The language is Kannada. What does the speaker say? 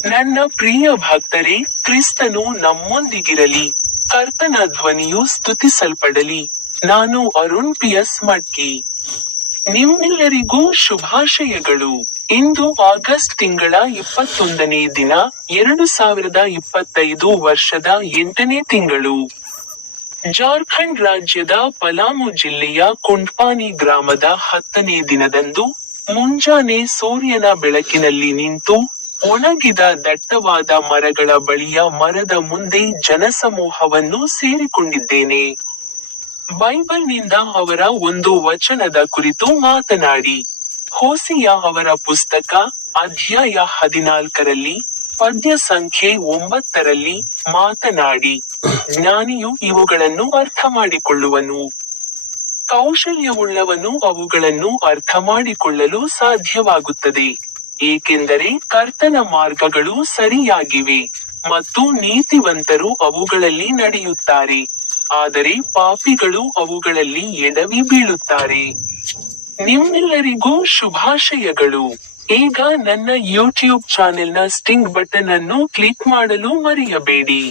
ನನ್ನ ಪ್ರಿಯ ಭಕ್ತರೇ, ಕ್ರಿಸ್ತನು ನಮ್ಮೊಂದಿಗಿರಲಿ. ಕರ್ತನ ಧ್ವನಿಯು ಸ್ತುತಿಸಲ್ಪಡಲಿ. ನಾನು ಅರುಣ್ ಪಿಎಸ್ ಮಡ್ಕಿ. ನಿಮ್ಮೆಲ್ಲರಿಗೂ ಶುಭಾಶಯಗಳು. ಇಂದು ಆಗಸ್ಟ್ ತಿಂಗಳ 21ನೇ ದಿನ, 2025 ವರ್ಷದ 8ನೇ ತಿಂಗಳು. ಜಾರ್ಖಂಡ್ ರಾಜ್ಯದ ಪಲಾಮು ಜಿಲ್ಲೆಯ ಕುಂಡ್ಪಾನಿ ಗ್ರಾಮದ 10ನೇ ದಿನದಂದು, ಮುಂಜಾನೆ ಸೂರ್ಯನ ಬೆಳಕಿನಲ್ಲಿ ನಿಂತು, ಒಣಗಿದ ದಟ್ಟವಾದ ಮರಗಳ ಬಳಿಯ ಮರದ ಮುಂದೆ ಜನಸಮೂಹವನ್ನು ಸೇರಿಕೊಂಡಿದ್ದೇನೆ. ಬೈಬಲ್ನಿಂದ ಅವರ ಒಂದು ವಚನದ ಕುರಿತು ಮಾತನಾಡಿ. ಹೋಸಿಯ ಅವರ ಪುಸ್ತಕ, ಅಧ್ಯಾಯ 14ರಲ್ಲಿ, ಪದ್ಯ ಸಂಖ್ಯೆ 9ರಲ್ಲಿ, ಮಾತನಾಡಿ. ಜ್ಞಾನಿಯು ಇವುಗಳನ್ನು ಅರ್ಥಮಾಡಿಕೊಳ್ಳುವನು. ಕೌಶಲ್ಯವುಳ್ಳವನು ಅವುಗಳನ್ನು ಅರ್ಥಮಾಡಿಕೊಳ್ಳಲು ಸಾಧ್ಯವಾಗುತ್ತದೆ. ಏಕೆಂದರೆ ಕರ್ತನ ಮಾರ್ಗಗಳು ಸರಿಯಾಗಿವೆ, ಮತ್ತು ನೀತಿವಂತರು ಅವುಗಳಲ್ಲಿ ನಡೆಯುತ್ತಾರೆ. ಆದರೆ ಪಾಪಿಗಳು ಅವುಗಳಲ್ಲಿ ಎಡವಿ ಬೀಳುತ್ತಾರೆ. ನಿಮ್ಮೆಲ್ಲರಿಗೂ ಶುಭಾಶಯಗಳು. ಈಗ ನನ್ನ ಯೂಟ್ಯೂಬ್ ಚಾನೆಲ್ನ ಸ್ಟಿಂಗ್ ಬಟನ್ ಅನ್ನು ಕ್ಲಿಕ್ ಮಾಡಲು ಮರೆಯಬೇಡಿ.